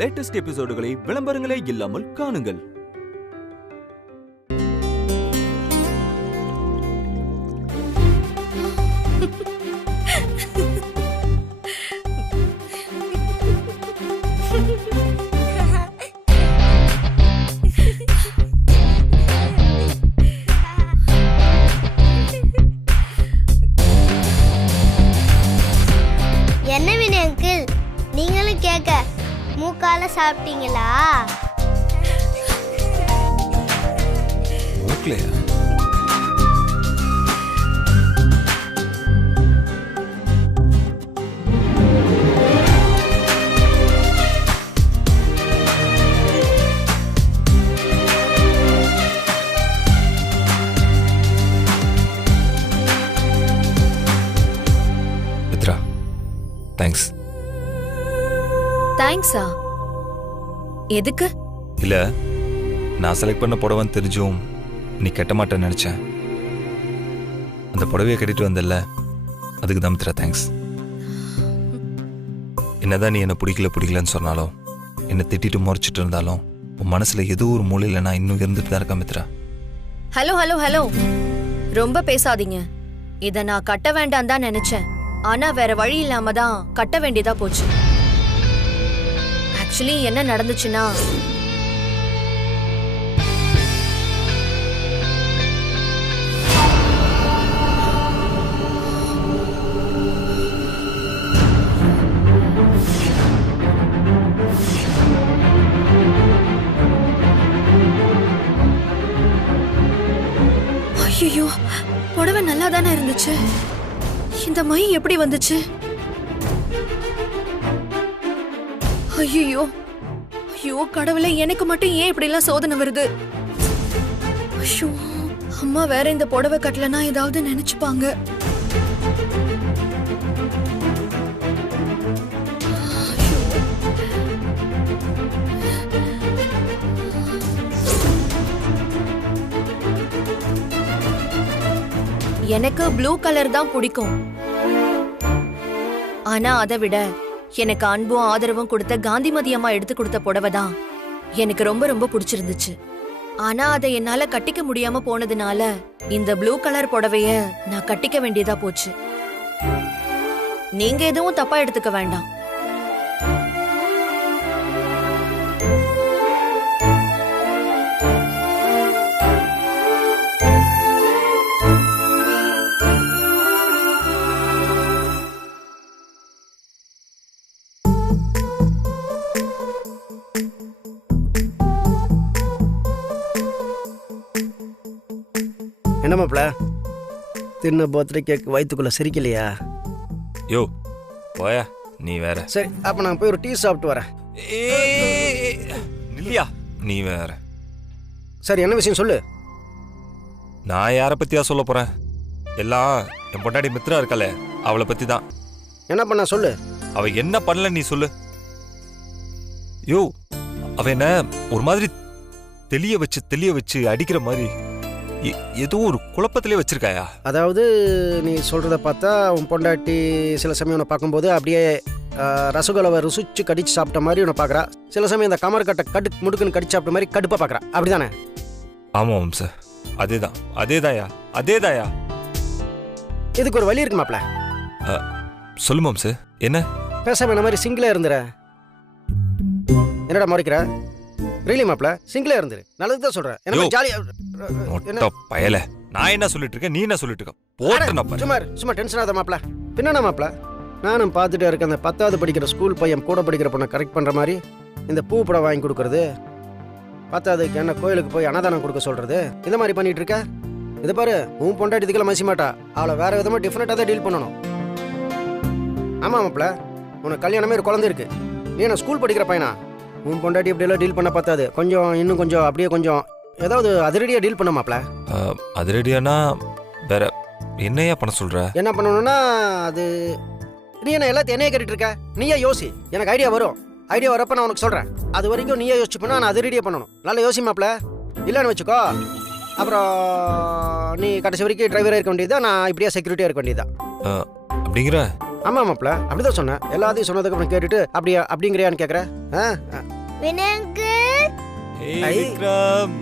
Latest எபிசோடுகளை விளம்பரங்களே இல்லாமல் காணுங்கள். என்ன வினய் அங்கிள், நீங்களும் கேட்க மூக்கால சாப்பிட்டீங்களா? மூக்கலையா? மித்ரா, தேங்க்ஸ். தேங்க்ஸா? எதுக்கு? இல்ல, நான் செலக்ட் பண்ண புடவைன்னு தெரிஞ்சும் நீ கட்ட மாட்டேன்னு நினைச்சேன். அந்த புடவையை கட்டிட்டு வந்தல்ல, அதுக்கு தான் மித்ரா தேங்க்ஸ். என்னதான் நீ என்ன பிடிக்கலன்னு சொன்னாலும், என்னை திட்டிட்டு முறைச்சிட்டு இருந்தாலும், உன் மனசுல ஏதோ ஒரு மூலையில நான் இன்னும் இருந்துட்டு தான் இருக்கேன் மித்ரா. ஹலோ ஹலோ ஹலோ, ரொம்ப பேசாதீங்க. இத நான் கட்ட வேண்டாம் தான் நினைச்சேன். ஆனா வேற வழி இல்லாம தான் கட்ட வேண்டியதா போச்சு. ஆக்சுவலி என்ன நடந்துச்சுன்னா, ஐயோ, புடவை நல்லா தானே இருந்துச்சு. இந்த மை எப்படி வந்துச்சு? ஐயோ ஐயோ கடவுளே, எனக்கு மட்டும் ஏன் இப்படி எல்லாம் சோதனை வருது? ஐயோ, அம்மா வேற இந்த புடவை கட்டலனா ஏதாவது நினைச்சுப்பாங்க. எனக்கு ப்ளூ கலர் தான் பிடிக்கும். ஆனா அதை விட எனக்கு அன்பும் ஆதரவும் கொடுத்த காந்திமதி அம்மா எடுத்து கொடுத்த புடவை தான் எனக்கு ரொம்ப ரொம்ப பிடிச்சிருந்துச்சு. ஆனா அதை என்னால கட்டிக்க முடியாம போனதுனால இந்த ப்ளூ கலர் புடவைய நான் கட்டிக்க வேண்டியதா போச்சு. நீங்க எதுவும் தப்பா எடுத்துக்க வேண்டாம். என்ன மாப்பிள, தின்ன பர்த்டே கேக் வயிற்றுக்குள்ள சிரிக்கலையா? யோ போயா, நீ வேற. சரி, அப்ப நான் போய் ஒரு டீ சாப்பிட்டு வரேன். இல்லையா, நீ வேற. சரி, என்ன விஷயம் சொல்லு. நான் யாரை பத்தியா சொல்ல போறேன்? எல்லாம் என் பொண்டாடி மித்ரா இருக்கல, அவளை பத்தி தான். என்ன பண்ண சொல்லு. அவ என்ன பண்ணல நீ சொல்லு. யோ, அவ என்ன ஒரு மாதிரி தெளிய வச்சு அடிக்கிற மாதிரி ஏதோ ஒரு குழப்பத்திலே வச்சிருக்காயா? அதாவது நீ சொல்றத பார்த்தா உன் பொண்டாட்டி சில சமயம் உன்னை பார்க்கும்போது அப்படியே ரசகுல்லாவை ருசிச்சு கடிச்சு சாப்பிட்ட மாதிரி உன்னை பார்க்குறா. சில சமயம் இந்த கமர் கட்டு முடுக்குன்னு கடிச்சு சாப்பிட்ட மாதிரி கடுப்பாக பார்க்குறா, அப்படிதானே? ஆமாம் சார், அதேதாயா. இதுக்கு ஒரு வழி இருக்கு மாப்ள. சொல்லுமாம் சார். என்ன? பேசாம இந்த மாதிரி சிங்கிளா இருந்துற. என்னடா மறைக்கிற? ரீலி மாப்ள, சிங்கிளா இருந்துரு. நல்லதுதான் சொல்றேன். என்ன ஜாலியா பயல. நான் என்ன சொல்லிட்டு இருக்கேன், நீ என்ன சொல்லிட்டு இருக்க? போட்டு சும்மா டென்ஷன் ஆகாத மாப்ள. பின்னா மாப்ள, நானும் பார்த்துட்டே இருக்கேன். அந்த 10வது படிக்கிற ஸ்கூல் பையன் கூட படிக்கிற பொண்ணை கரெக்ட் பண்ற மாதிரி இந்த பூ படம் வாங்கி கொடுக்கறது, 10வதுக்கு என்ன கோயிலுக்கு போய் அன்னதானம் கொடுக்க சொல்றது, இந்த மாதிரி பண்ணிட்டு இருக்க. இது பாரு, உன் பொண்டாட்டி இதுக்கெல்லாம் மசி மாட்டா. அவளை வேற விதமா டிஃபரெண்டா தான் டீல் பண்ணணும். ஆமா மாப்ள, உனக்கு கல்யாணமே ஒரு குழந்தை இருக்கு. நீ என்ன ஸ்கூல் படிக்கிற பையனா? உன் பொண்டாட்டி இப்படி எல்லாம் டீல் பண்ண பார்த்தாது. இன்னும் கொஞ்சம் அப்படியே கொஞ்சம் ஏதாவது அதிரடியா டீல் பண்ண மாப்ள. அதிரடியானா வேற என்னையா பண்ண சொல்ற? என்ன பண்ணணும்னா, அது நீ என்ன எல்லாத்தையும் என்னையே கேட்டுட்டு இருக்க? நீயே யோசி, எனக்கு ஐடியா வரும். ஐடியா வரப்ப நான் உனக்கு சொல்றேன். அது வரைக்கும் நீயே யோசிச்சு பண்ணா, நான் அதிரடியா பண்ணணும். நல்லா யோசி மாப்ள. இல்லைன்னு வச்சுக்கோ, அப்புறம் நீ கடைசி வரைக்கும் டிரைவராக இருக்க வேண்டியதா, நான் இப்படியா செக்யூரிட்டியா இருக்க வேண்டியதா. அப்படிங்கிற ஆமா மாப்பிள்ள அப்படிதான் சொன்னேன். எல்லாத்தையும் சொன்னதுக்கு அப்புறம் கேட்டுட்டு அப்படியா அப்படிங்கிறியான்னு கேக்குற? வினய் அங்கிள் ஏய் விக்ரம்.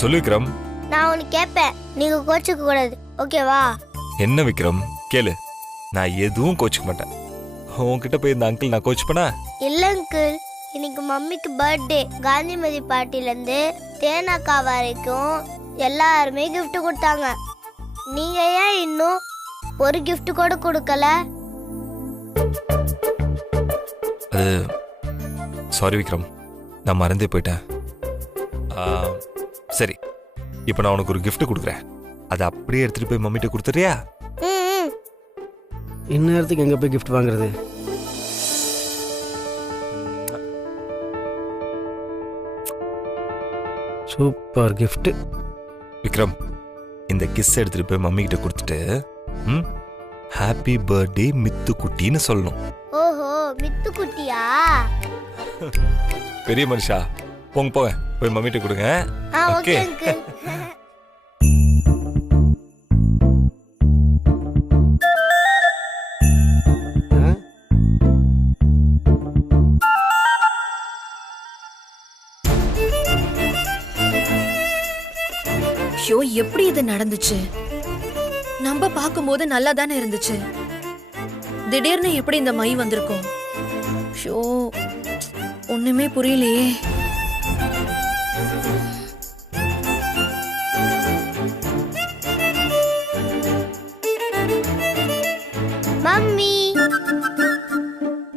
சொல்லு விக்ரம். நான் ஒன்னு கேட்பேன், நீங்க கோச்சுக்க கூடாது, ஓகேவா? என்ன விக்ரம் கேளு. நான் எதுவும் கோச்சுக்க மாட்டேன். உன்கிட்ட போய் இந்த அங்கிள் நான் கோச் பண்ணா? இல்ல அங்கிள், இன்னைக்கு மம்மிக்கு பர்த்டே. காந்திமதி பார்ட்டில இருந்து தேனாக்கா வரைக்கும் எல்லாருமே gift கொடுத்தாங்க. நீங்க ஏன் இன்னும் ஒரு gift கூட கொடுக்கல? அது சாரி விக்ரம், நான் மறந்தே போயிட்டேன். சரி, இப்போ நான் உனக்கு ஒரு gift கொடுக்குறேன். அதை அப்படியே எடுத்துட்டு போய் மம்மிட்ட கொடுத்துறியா? இந்நேரத்துக்கு எங்க போய் gift வாங்குறது? Super gift. விக்ரம், இந்த கிஸ் எடுத்துட்டு போய் மம்மி கிட்ட கொடுத்துட்டு ஹாப்பி பர்த்டே மித்து குட்டின்னு சொல்லணும். ஓஹோ, மித்து குட்டியா? பெரிய மனுஷா, போங்க போங்க, போய் மம்மி கிட்ட கொடுங்க. Okay uncle. ஐயோ, எப்படி இது நடந்துச்சு? நம்ம பார்க்கும்போது நல்லா தானே இருந்துச்சு. திடீர்னு எப்படி இந்த மை வந்திருக்கும்? ஐயோ, ஒண்ணுமே புரியலையே. மம்மி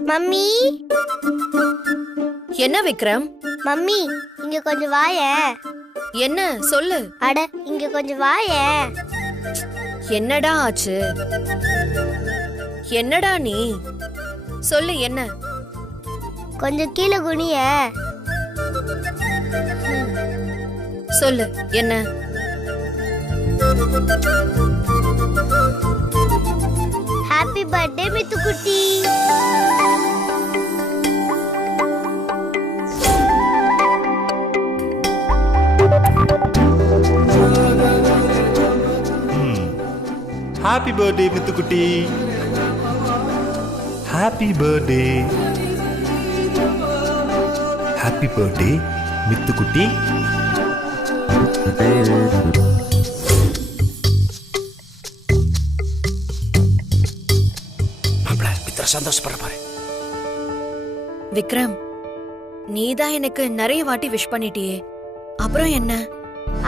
மம்மி என்ன விக்ரம்? மம்மி இங்க கொஞ்சம் வாயேன். என்ன சொல்லு. அட, இங்க கொஞ்சம் வாயேன். என்னடா ஆச்சு? என்னடா நீ சொல்லு. என்ன? கொஞ்சம் கீழே குனிய. சொல்லு என்ன? ஹாப்பி பர்த்டே மித்து குட்டி. ஹாப்பி பர்த்டே மித்து குட்டி. Happy birthday. Happy birthday Mithu குட்டி. மாப்பிள்ள மித்திர சந்தோஷப்படுற பாரு. விக்ரம், நீதான் எனக்கு நிறைய வாட்டி விஷ் பண்ணிட்டியே, அப்புறம் என்ன?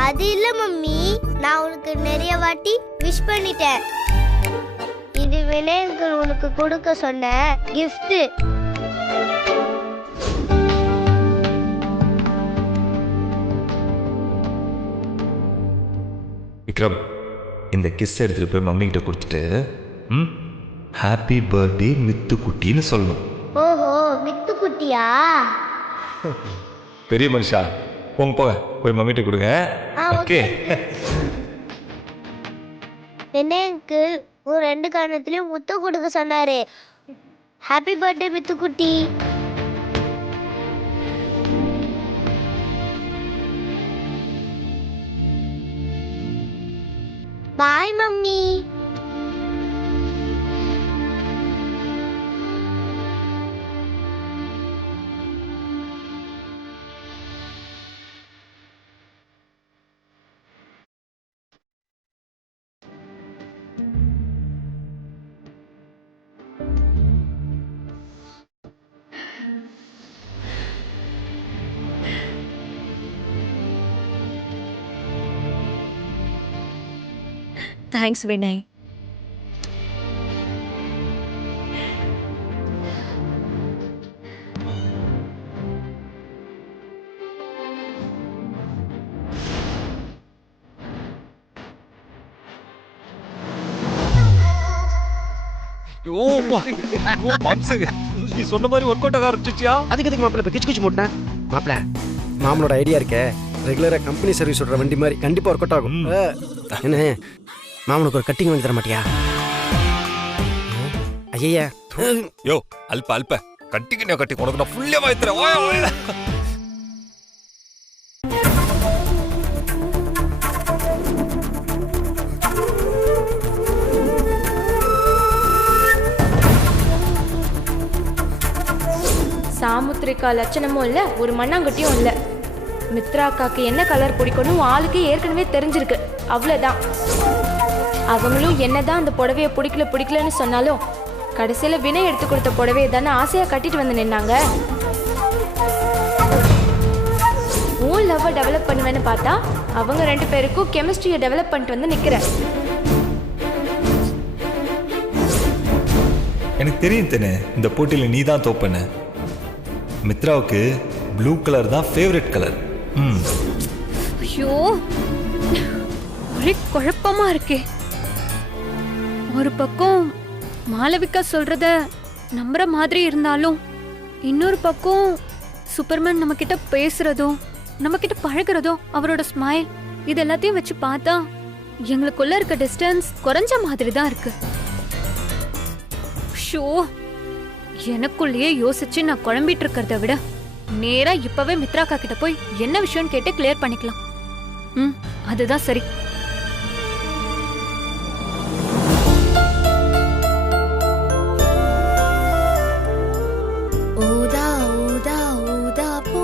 அது இல்ல மம்மி, நான் உனக்கு நிறைய வாட்டி விஷ் பண்ணிட்டேன். இது வினயங்கள் உனக்கு கொடுக்க சொன்ன gift. விக்ரம், இந்த கிஸ் எடுத்துட்டு போய் மம்மி கிட்ட கொடுத்துட்டு ஹாப்பி பர்த்டே மித்து குட்டின்னு சொல்லணும். ஓஹோ, மித்து குட்டியா? பெரிய மனுஷா, போங்க போங்க, போய் மம்மி கிட்ட கொடுங்க. ஓகே. வினயங்கள் உன் 2 கணத்துலயும் முத்தம் கொடுக்க சொன்னாரு. ஹாப்பி பர்த்டே மித்து குட்டி. Bye mummy. தேங்க்ஸ் வினய். நீ சொன்ன மாதிரி ஒர்க் அவுட் ஆக ஆரம்பிச்சிச்சியா? அதுக்கு எதுக்கு மாப்பிள்ள இப்போ கிச்சு கிச்சு போட்டேன்? மாப்பிள்ள மாமனோட ஐடியா இருக்கே, ரெகுலரா கம்பெனி சர்வீஸ் விடுற வண்டி மாதிரி கண்டிப்பா ஒர்க் அவுட் ஆகும். என்ன மாமனுக்கு ஒரு கட்டிங் வாங்கி தர மாட்டியா? ஐயா யோ அல்ப அல்ப கட்டிக்கினே கட்டி உனக்கு நான் ஃபுல்லா வாய்த்துறேன். சாமுத்திரிக்கா லட்சணமும் இல்ல, ஒரு மண்ணாங்கட்டியும் இல்ல. மித்ரா அக்காக்கு என்ன கலர் பிடிக்கணும் ஆளுக்கு ஏற்கனவே தெரிஞ்சிருக்கு, அவ்வளவுதான். அவங்களும் என்னதான் அந்த புடவைய பிடிக்கலன்னு சொன்னாலும் கடைசியில வினய் எடுத்து கொடுத்த புடவையை தானே ஆசையா கட்டிட்டு வந்து நின்னாங்க. உன் லவ்வை டெவலப் பண்ணுவேன்னு பார்த்தா அவங்க 2 பேருக்கும் கெமிஸ்ட்ரியை டெவலப் பண்ணிட்டு வந்து நிக்கிறேன். எனக்கு தெரியும் தானே இந்த போட்டியில் நீ தான் தோப்பன. மித்ராவுக்கு ப்ளூ கலர் தான் ஃபேவரட் கலர். ஐயோ, ஒரே குழப்பமா இருக்கே. ஒரு பக்கம் மாளவிகா சொல்றத நம்புற மாதிரி இருந்தாலும் இன்னொரு பக்கம் சூப்பர்மேன் நம்ம கிட்ட பேசுறதும் நம்ம கிட்ட பழகுறதும் அவரோட ஸ்மைல் இது எல்லாத்தையும் வச்சு பார்த்தா எங்களுக்குள்ள இருக்க டிஸ்டன்ஸ் குறைஞ்ச மாதிரி தான் இருக்கு. ஷோ, எனக்குள்ளேயே யோசிச்சு நான் குழம்பிட்டு இருக்கிறத விட நேரா இப்பவே மித்ராக்கா கிட்ட போய் என்ன விஷயம் கேட்டு கிளியர் பண்ணிக்கலாம். அதுதான் சரி. ஊதா ஊதா ஊதா பூ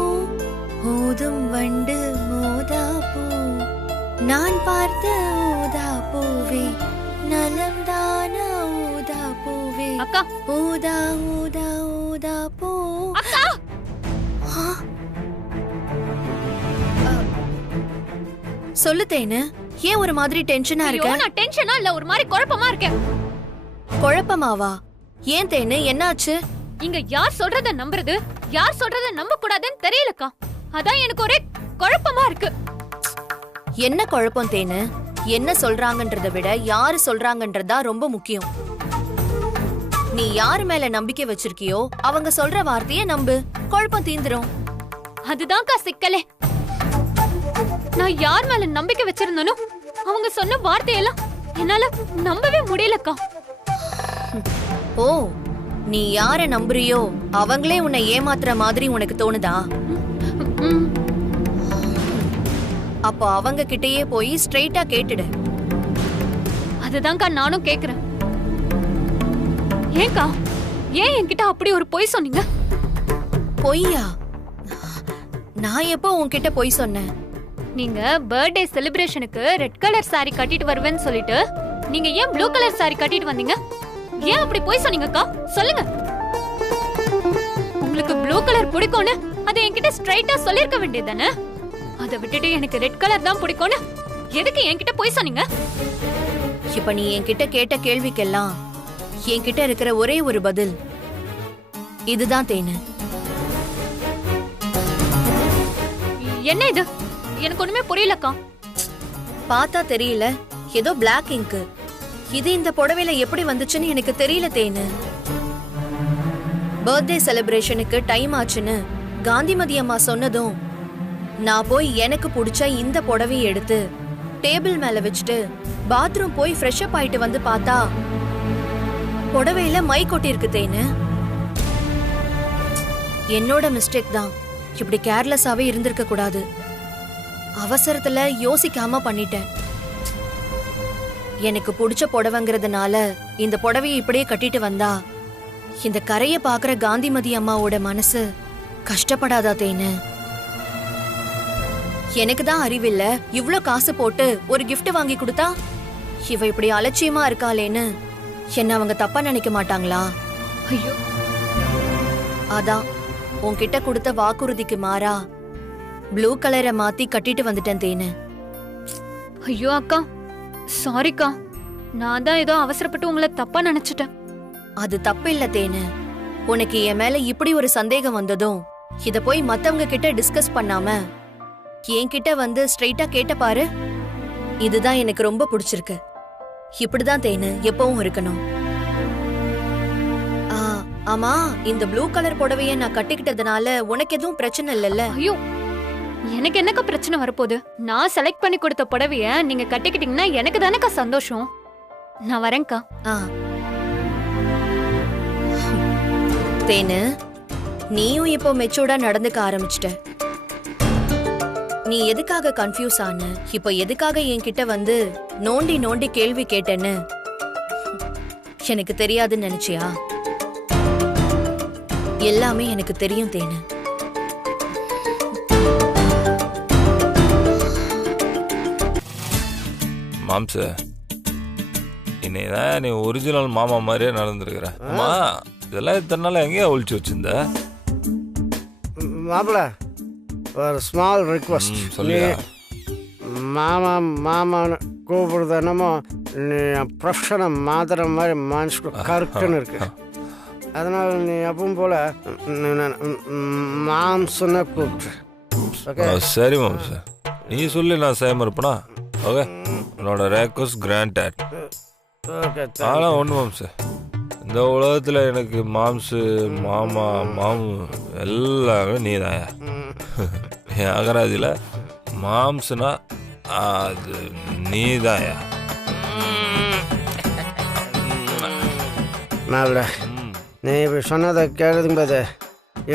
ஊதும் வண்டு மோதா பூ நான் பார்த்த ஊதா பூவே நலம்தானா ஊதா பூவே அக்கா, ஊதா ஊதா ஊதா பூ. அக்கா, சொல்லு தேனு, ஏன் ஒரு மாதிரி டென்ஷனா ஐயோ, இருக்க? நான் டென்ஷனா இல்ல, ஒரு மாதிரி குழப்பமா இருக்கேன். குழப்பமாவா? ஏன் தேனு, என்னாச்சு? இங்க யார் சொல்றத நம்புறது யார் சொல்றத நம்ப கூடாதுன்னு தெரியலக்கா. அதான் எனக்கு ஒரே குழப்பமா இருக்கு. என்ன குழப்பம் தேனு? என்ன சொல்றாங்கன்றத விட யாரு சொல்றாங்கன்றதா ரொம்ப முக்கியம். நீ யாரு மேல நம்பிக்கை வச்சிருக்கியோ அவங்க சொல்ற வார்த்தையே நம்பு, குழப்பம் தீந்துரும். அதுதான்க்கா சிக்கலே. நான் யார் மேல நம்பிக்கை வச்சிருந்தனோ அவங்க சொன்ன வார்த்தையெல்லாம் என்னால நம்பவே முடியலக்கா. ஓ, நீ யார நம்புறியோ அவங்களே உன்னை ஏமாத்துற மாதிரி உனக்கு தோணுதா? அப்போ அவங்க கிட்டயே போய் ஸ்ட்ரெயிட்டா கேட்டுடு. அதுதான்க்கா நானும் கேக்குறேன். ஏன்க்கா, ஏன் என்கிட்ட அப்படி ஒரு பொய் சொன்னீங்க? பொய்யா? நான் எப்போ உன்கிட்ட பொய் சொன்னேன்? நீங்க பர்த்டே செலிப்ரேஷனுக்கு ரெட் கலர் saree கட்டிட்டு வருவேன்னு சொல்லிட்டு நீங்க ஏன் ப்ளூ கலர் saree கட்டிட்டு வந்தீங்க? ஏன் அப்படி பொய் சொன்னீங்கக்கா? சொல்லுங்க. உங்களுக்கு ப்ளூ கலர் பிடிக்கும்னு அதை என்கிட்ட ஸ்ட்ரைட்டா சொல்லிருக்க வேண்டியதானே? அதை விட்டுட்டு எனக்கு ரெட் கலர் தான் பிடிக்கும்னு எதுக்கு என்கிட்ட பொய் சொன்னீங்க? இப்ப நீ என்கிட்ட கேட்ட கேள்விக்கெல்லாம் என்கிட்ட இருக்கிற ஒரே ஒரு பதில் இதுதான் தேனு. என்ன இது? எனக்கு ஒண்ணுமே புரியலக்கா. பார்த்தா தெரியல, ஏதோ பிளாக் இங்க். இது இந்த புடவையில எப்படி வந்துச்சுன்னு எனக்கு தெரியல தேனு. பர்த்டே செலிப்ரேஷனுக்கு டைம் ஆச்சுன்னு காந்திமதி அம்மா சொன்னதும் நான் போய் எனக்கு பிடிச்ச இந்த புடவையை எடுத்து டேபிள் மேல வச்சுட்டு பாத்ரூம் போய் ஃப்ரெஷ் அப் ஆயிட்டு வந்து பார்த்தா புடவையில மை கொட்டி இருக்கு தேனு. என்னோட மிஸ்டேக் தான். இப்படி கேர்லெஸ்ஸாவே இருந்திருக்க கூடாது. அவசரத்துல யோசிக்காம பண்ணிட்டேன். எனக்கு பிடிச்ச புடவைங்கிறதுனால இந்த புடவையை இப்படியே கட்டிட்டு வந்தா இந்த கரைய பாக்குற காந்திமதி அம்மாவோட மனசு கஷ்டப்படாதா தேனு? எனக்கு தான் அறிவில்ல, இவ்ளோ காசு போட்டு ஒரு gift வாங்கி கொடுத்தா இவ இப்படி அலட்சியமா இருக்காளேன்னு என்ன அவங்க தப்பா நினைக்க மாட்டாங்களா? ஐயோ, அதான் உன்கிட்ட கொடுத்த வாக்குறுதிக்கு மாறா ப்ளூ கலரை மாத்தி கட்டிட்டு வந்துட்டேன் தேனு. ஐயோ அக்கா, சாரிக்கா. நான் தான் ஏதோ அவசரப்பட்டு உங்களை தப்பா நினைச்சிட்டேன். அது தப்பு இல்ல தேனு. உனக்கு என் மேல இப்படி ஒரு சந்தேகம் வந்ததும் இத போய் மத்தவங்க கிட்ட டிஸ்கஸ் பண்ணாம என்கிட்ட வந்து ஸ்ட்ரெயிட்டா கேட்ட பாரு. இதுதான் எனக்கு ரொம்ப பிடிச்சிருக்கு. இப்படிதான் தேனு எப்பவும் இருக்கணும். ஆமா, இந்த ப்ளூ கலர் புடவைய நான் கட்டிக்கிட்டதுனால உனக்கு எதுவும் பிரச்சனை இல்லல்ல? ஐயோ, எனக்கு என்னக்கா பிரச்சனை வரப்போகுது? நான் செலக்ட் பண்ணி கொடுத்த புடவைய நீங்க கட்டிக்கிட்டீங்கன்னா எனக்கு தானக்கா சந்தோஷம். நான் வரேன்க்கா. தேனு, நீயும் இப்போ மெச்சூர்டா நடந்துக்க ஆரம்பிச்சிட்ட. நீ எதுக்காக கன்ஃபியூஸ் ஆன, இப்போ எதுக்காக என்கிட்ட வந்து நோண்டி நோண்டி கேள்வி கேட்டேன்னு எனக்கு தெரியாதுன்னு நினைச்சியா? எல்லாமே எனக்கு தெரியும் தேனு. மாம்ச, இன்னைதான் நீ ஒரிஜினல் மாமா மாதிரியே நடந்துருக்குற. அம்மா, இதெல்லாம் இத்தனை நாள் எங்கேயா ஒழிச்சு வச்சிருந்த? மாப்பிள்ள, ஒரு ஸ்மால் ரிக்வஸ்ட். சொல்லியா? மாமா மாமான்னு கூப்பிடுறது என்னமோ நீ ப்ரொஃபஷனை மாத்திர மாதிரி மனசுக்கு கருக்குன்னு இருக்கு. அதனால நீ அப்பவும் போல மாம்சன்னு கூப்பிட்டு. ஓகே? சரி மாம்ச, நீ சொல்லி நான் செய்ய மறுப்பனா? ஓகே, என்னோட ரெக்வஸ்ட் கிராண்டட். ஓகே. ஆனால் ஒன்று மாம்ச, இந்த உலகத்தில் எனக்கு மாம்சு மாமா மாமு எல்லாமே நீ தாயா. என் அகராதியில் மாம்சுனா அது நீ தாயா. மாப்பிள்ள, நீ இப்படி சொன்னதை கேட்குறதுக்கு போது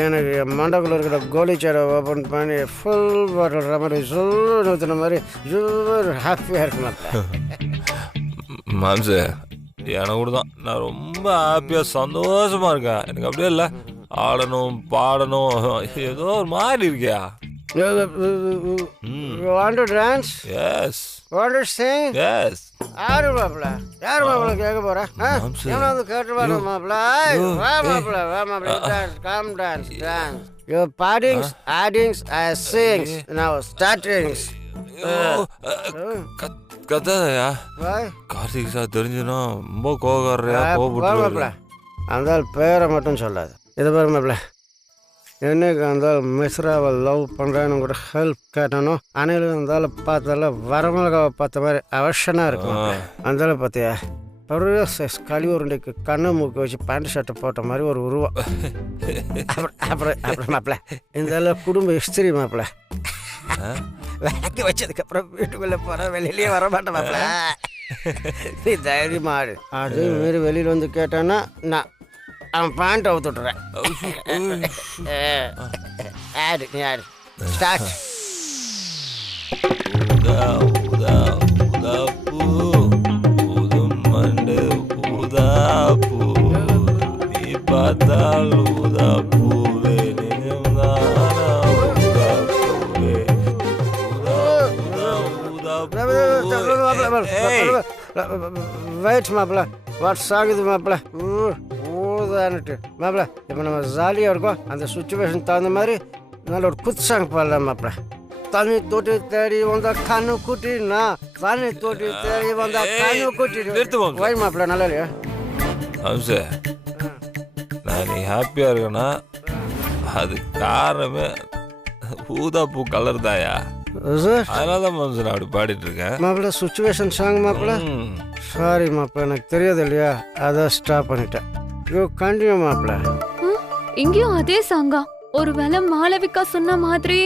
எனக்கு மண்டக்குள்ள இருக்கிற கோலிச்சாரை ஓப்பன் பண்ணி ஃபுல் பாட்டில் மாதிரி சொல்லு ஊற்றுன மாதிரி ஹாப்பியாக இருக்கு மாப்பிள்ள. மாம்ச, எனக்கு கூட தான், நான் ரொம்ப ஹாப்பியாக சந்தோஷமாக இருக்கேன். எனக்கு அப்படியே இல்லை, ஆடணும் பாடணும் ஏதோ ஒரு மாதிரி இருக்கியா. You want to dance? Yes Want to sing? Yes. யாரு மாப்பிள்ள கேட்க போறேன்? வந்து கேட்டு வர மாப்பிள்ள. வா மாப்பிள்ள, வா மாப்பிள்ள. Dance, come dance, dance. Your partings, addings, sings. Now startings. கத்தாதயா. Why? கார்த்திக் சார் தெரிஞ்சுனா ரொம்ப கோகாரியா மாப்பிள்ள, கோபப்பட்டு. அந்த பேரை மட்டும் சொல்லாது. இதை பாரு மாப்பிள்ள, என்னைக்கு இருந்தாலும் மிஸ்ராவை லவ் பண்ணுறேன்னு கூட ஹெல்ப் கேட்டானோ அணிலும் இருந்தாலும் பார்த்தால வரமிளகாவை பார்த்த மாதிரி அவசனாக இருக்கும். அந்தாலும் பார்த்தியா பெரிய சைஸ் களி உருண்டைக்கு கண்ணை மூக்கு வச்சு பேண்ட் ஷர்ட்டை போட்ட மாதிரி ஒரு உருவம். அப்புறம் மாப்பிள்ள, இந்த குடும்ப ஹிஸ்திரி மாப்பிள்ள. விளக்கி வச்சதுக்கப்புறம் வீட்டுக்குள்ளே போகிற வெளியிலேயே வர மாட்டேன் மாப்பிள்ள. நீ தைரியமா ஆடு. அது மாரி வெளியில் வந்து கேட்டான்னா நான் அவன் பேண்ட் அவுத்துட்றேன். ஆடு, நீ ஆடு. ஸ்டார்ட். நீ பார்த்தால் ஊதா பூவே வெயிட் மாப்பிள்ள, வாட்ஸ் ஆகுது மாப்பிள்ள? ஊதான்ட்டு மாப்பிள்ள. இப்போ நம்ம ஜாலியாக இருக்கோம், அந்த சுச்சுவேஷன் தகுந்த மாதிரி நல்ல ஒரு குத்து சாங் பாடலாம் மாப்பிள்ள. தண்ணி தொட்டி தேடி வந்தா கண்ணு கூட்டினா, தண்ணி தொட்டி தேடி வந்தா கண்ணு கூட்டிட்டு வை மாப்பிள்ள. நல்லா இல்லையா அம்ச? நான் நீ ஹாப்பியாக இருக்கேன்னா அது காரணமே ஊதா பூ கலர் தாயா. அதனால தான் மாம்ச நான் அப்படி பாடிட்டு இருக்கேன் மாப்பிள்ள. சுச்சுவேஷன் சாங் மாப்பிள்ள. சாரி மாப்பிள்ள, எனக்கு தெரியாது இல்லையா, அதை ஸ்டாப் பண்ணிட்டேன். யூ கண்டினியூ மாப்பிள்ள. இங்கேயும் அதே சாங்கா? ஒருவேளை மாளவிகா சொன்ன மாதிரி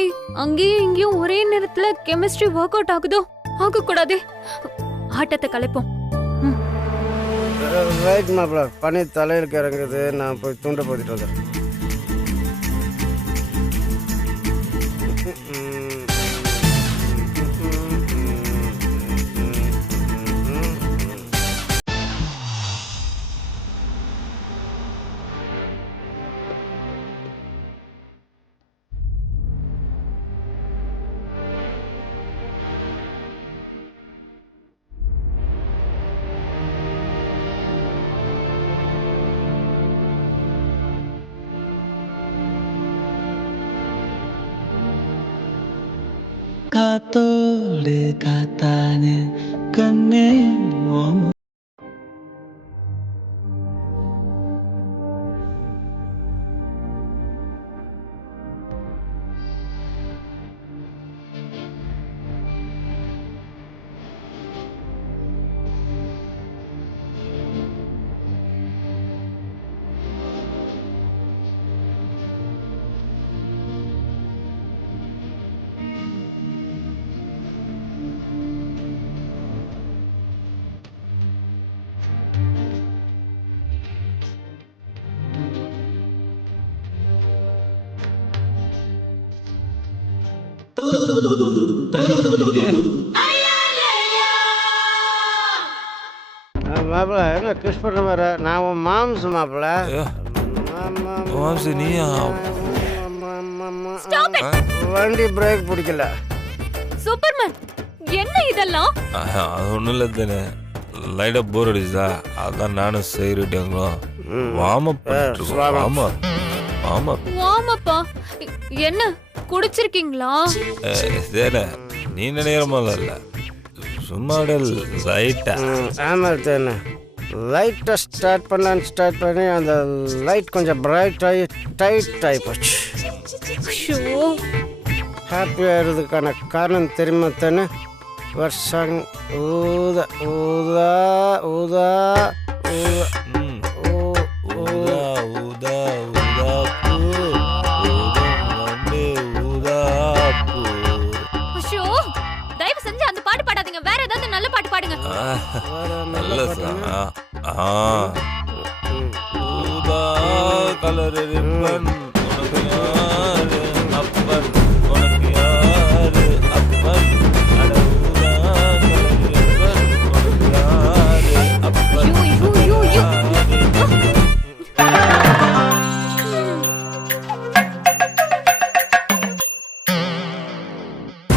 அங்கேயும் இங்கேயும் ஒரே நேரத்துல கெமிஸ்ட்ரி ஒர்க் அவுட் ஆகுதோ? ஆக கூடாதே, ஆட்டத்தை கலைப்போம். ரைட் மாப்பிள்ள, பனி தலையில் இறங்குது, நான் போய் துண்டை போத்திட்டு வந்துடுறேன். காத்தோடு காத்தானு கண்ணே மாப்பிள்ள, என்ன கிஸ் பண்ண வர? நான் உன் மாம்சு மாப்பிள்ள. மாம்சு நீயா வண்டி பிரேக் பிடிக்கல. சூப்பர்மேன் என்ன இதெல்லாம்? அது ஒன்றும் இல்லை தானே, லைட்டாக போர் அடிச்சுதா, அதான் நானும் செய்கிறேங்களோ. வார்ம் வாமப்பா என்ன குடிச்சிருக்கீங்களா? தேன நீ நினைக்கிற மாதிரி இல்லை, சும்மா லைட்டா. ஆமாம் தானே, லைட்டாக ஸ்டார்ட் பண்ணி அந்த லைட் கொஞ்சம் பிரைட் ஆகி டைட் ஆகி போச்சு. ஹாப்பியாக இருக்கிறதுக்கான காரணம் தெரியுமா தானே? வருஷம் ஊதா ஊதா ஊதா தயவு செஞ்சு அந்த பாட்டு பாடாதீங்க, வேற ஏதாவது நல்ல பாட்டு பாடுங்க. நல்ல